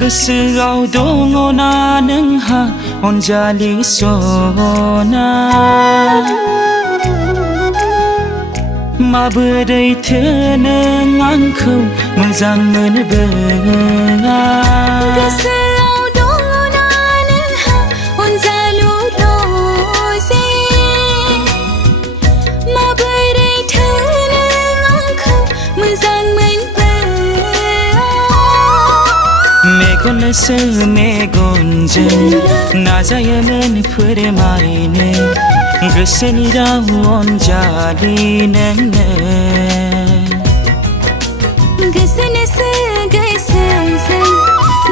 गोसोआव दङना नोंहा अनजालि सना माबोरैथो नों आंखौ मोजां मोनबोआ गोसोआव दङना नोंहा अनजालु रजे माबोरैथो नों आंखौ मोजां मोनबोआ मेगनसो मेगनजों नाजायोमोन फोरमायनो गोसोनि राव अनजालि नोंनो गोसोनोसो गोसोजों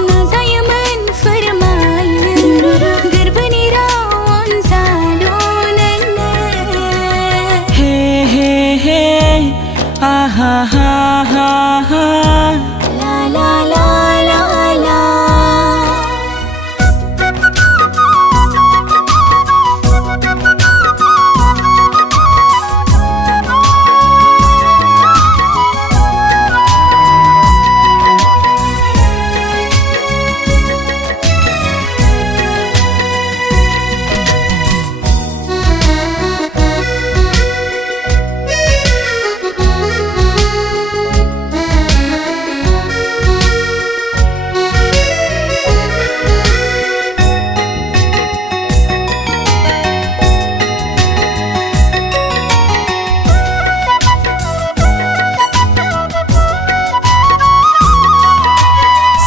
नाजायोमोन फोरमायनो गोरबोनि राव अनजालु नोंनो हे हे हे आहा हा हा हा ला ला ला ला ला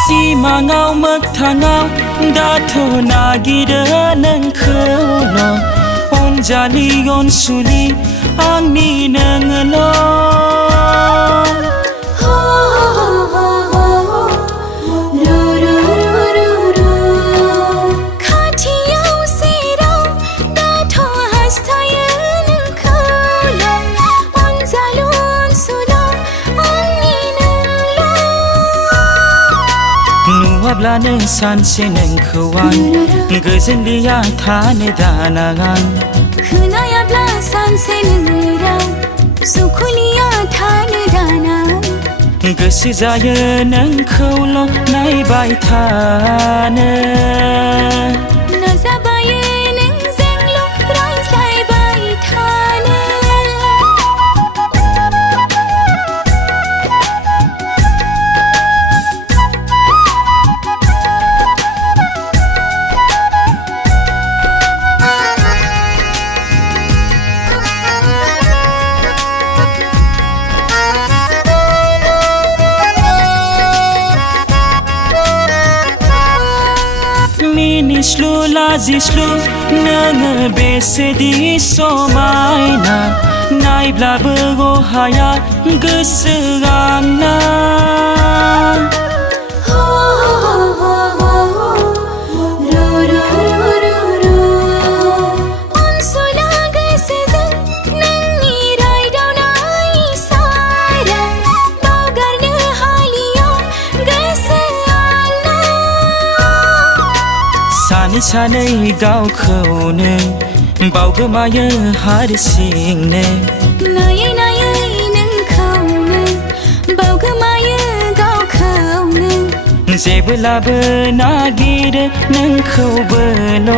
सिमाङाव मोगथाङाव दाथ' नागिरो नोंखौल' अनजालि अनसुलि आंनि नोङोल' खाथियाव सेराव दाथ' हास्थायो नोंखौल' अनजालु अनसुलि आंनि नोंल' नुवाब्लानो सानसे नोंखौ आं गोजोनलिया थानो दानागां खोनायाब्ला सानसे नोंनि राव सुखुलिया थानो दाना गोसो जायो नोंखौल' नायबाय थानो नाजाबायो नोंजोंल' रायज्लायबाय थानो मिनिस्लु लाजिस्लु नोङो बेसेदि समायना नायब्लाबो अहाया गोसो आंना अनसुला गोसोजों नोंनि रायदावनाय इसारा बावगारनो हालिया गोसो आंना सानै सानै गावखौनो बावगोमायो हारसिंनो नायै नायै नोंखौनो बावगोमायो गावखौनो जेब्लाबो नागिरो नोंखौबोल'नो